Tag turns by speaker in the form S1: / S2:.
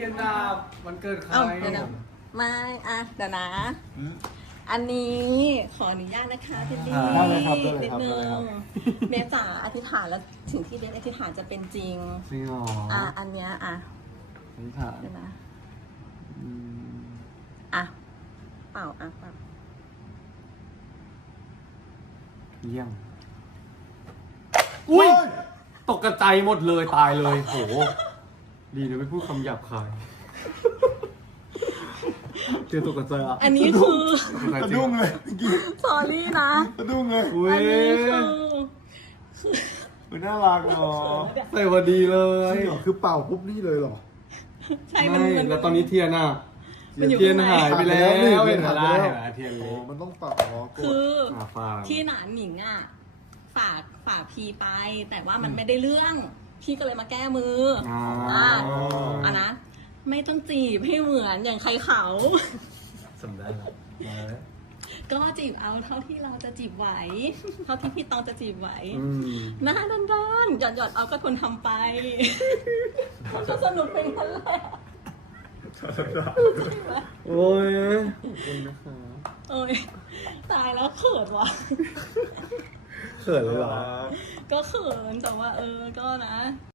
S1: นดาบมันเกิดใคร
S2: เอ้าเดี๋ยวนะไม่เดี๋ยวนะ อันนี้ขออนุญาตนะคะพี่ลี่
S3: ได้เลยครับได้เลย
S2: นิด
S3: ครับ
S2: นึ
S3: ได้เลยครับ
S2: งเบสจ๋าอธิษฐานแล้วถึงที่เบสอธิษฐานจะเป็นจริง
S3: จริงเหรอ
S2: อันเนี้ย
S3: อธิษฐาน
S2: เดี๋ยวนะ
S3: อืม
S2: เปล่าเปล่า
S3: เยี่ยม
S1: อุ้ยตกกระจายหมดเลยตายเลยโหดีนะไม่พูดคำหยาบคายเจอตกกระจายอ่ะ
S2: อันนี้คือ
S3: สะดุ้งเลยเมื่อกี้
S2: สอรี่นะ
S3: สะดุ้งเลย
S1: อุ้ย
S2: อันนี้คือ
S3: มันน่ารักเนาะ
S1: ใส่พอดีเลย
S3: จริงเหรอคือเป่าปุ๊บนี่เลยเหรอ
S2: ใช่
S1: ไม่
S2: มัน
S1: แล้วตอนนี้เทียนอ่ะ
S2: มันอยู่
S1: เทียน
S2: ข้างใน
S1: หายไปแล้ว
S3: นี่
S1: เห็น
S3: หั
S1: ไหม
S3: ก
S1: ล่ะ
S3: แล้ว
S1: เห็นไหมเทียน
S3: โอ้
S1: เล็ก
S3: มันต้องเป่าอ๋อกด
S2: คือ
S1: ฟาง
S2: ที่หนานหนิงฝากพีไป แต่ว่ามันไม่ได้เรื่อง พี่ก็เลยมาแก้มือ
S1: อ๋อ
S2: นะ ไม่ต้องจีบให้เหมือนอย่างใครเขา
S1: สำได้แล้วมาแล้ว
S2: ก็จีบเอาเท่าที่เราจะจีบไหว เท่าที่พี่ตองจะจีบไหว
S1: อืม
S2: หน้าด้านๆหยอดเอาก็ทนทำไปก็สนุกเป็นกันแหละ
S1: โอ้ย
S3: ขอบคุณนะคะ
S2: โอ้ยตายแล้วเขินว่ะ
S1: เขินเลยเหรอ
S2: ก็เขินแต่ว่าก็นะ